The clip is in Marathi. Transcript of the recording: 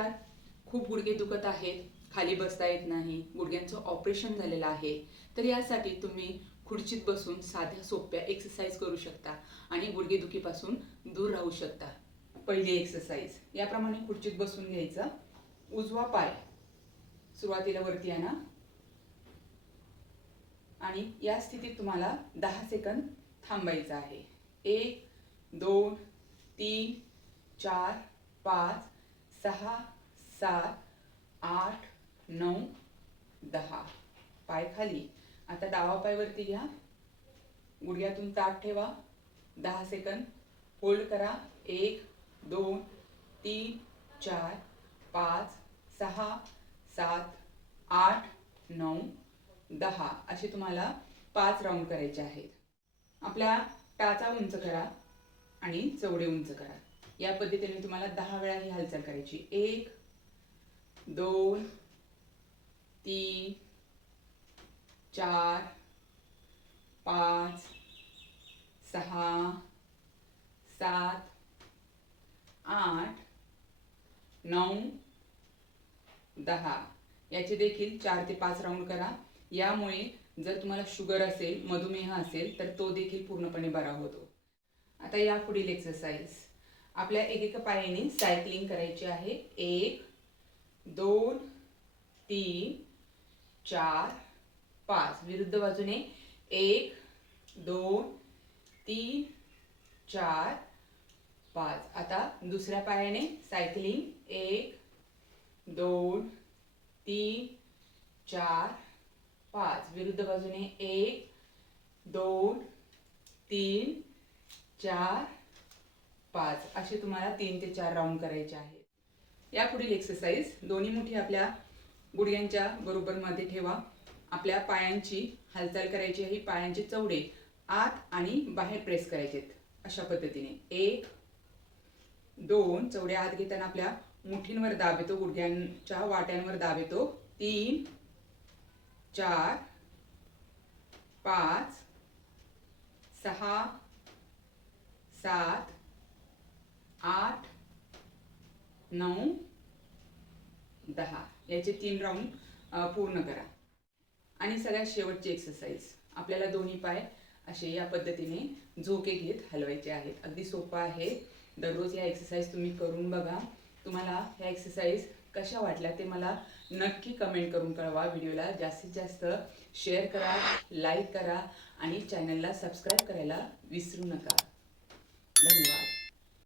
नमस्कार. खूप गुडघे दुखत आहेत, खाली बसता येत नाही, गुडघ्यांचं ऑपरेशन झालेलं आहे. तर यासाठी तुम्ही खुर्चीत बसून साध्या सोप्या एक्सरसाइज करू शकता आणि गुडघेदुखीपासून दूर राहू शकता. पहिली एक्सरसाइज याप्रमाणे खुर्चीत बसून घ्यायचा. उजवा पाय सुरुवातीला वरती आणा आणि या स्थितीत तुम्हाला 10 सेकंद थांबायचं आहे. 1 2 3 4 5 6 7 8 9 10. पाय खाली. आता डावा पाय वरती घ्या. गुडघ्यातून ताठ ठेवा. 10 सेकंद होल्ड करा. 1 2 3 4 5 6 7 8 9 10 असे तुम्हाला 5 राऊंड करायचे आहेत. आपल्या टाचा उंच करा आणि चवडे उंच करा. या पद्धतीने तुम्हाला 10 वेळा ही हालचाल करायची. 1 2 3 4 5 6 7 8 9 10. याचे देखील 4 ते 5 राऊंड करा. यामुळे जर तुम्हाला शुगर असेल, मधुमेह असेल तर तो देखील पूर्णपणे बरा होतो. आता या पुढील एक्सरसाइज आपल्या एकेका पायाने सायकलिंग करायची आहे. 1 2 3 4 5. विरुद्ध बाजूने 1 2 3 4 5. आता दुसऱ्या पायाने सायकलिंग. 1 2 3 4 5. विरुद्ध बाजूने 1 2 3 4 5. असे तुम्हाला 3 ते 4 राऊंड करायचे आहेत. या पुढील एक्सरसाइज दोन्ही मुठी आपल्या गुडघ्यांच्या बरोबर मध्ये ठेवा. आपल्या पायांची हालचाल करायची आहे. पायांचे चवडे आत आणि बाहेर प्रेस करायचे अशा पद्धतीने. 1 2 चवडे आत घेताना आपल्या मुठींवर दाब येतो, गुडघ्यांच्या वाट्यांवर दाब येतो. 3 4 5 6 7 8 9 10. याचे 3 राऊंड पूर्ण करा. आणि सगळ्यात शेवटची एक्सरसाइज आपल्याला दोन्ही पाय असे या पद्धतीने झोके घेत हलवायचे आहेत. अगदी सोपं आहे. दररोज या एक्सरसाइज तुम्ही करून बघा. तुम्हाला ह्या एक्सरसाइज कशा वाटल्या ते मला नक्की कमेंट करून कळवा. व्हिडिओला जास्तीत जास्त शेअर करा, लाईक करा आणि चॅनलला सबस्क्राईब करायला विसरू नका. धन्यवाद.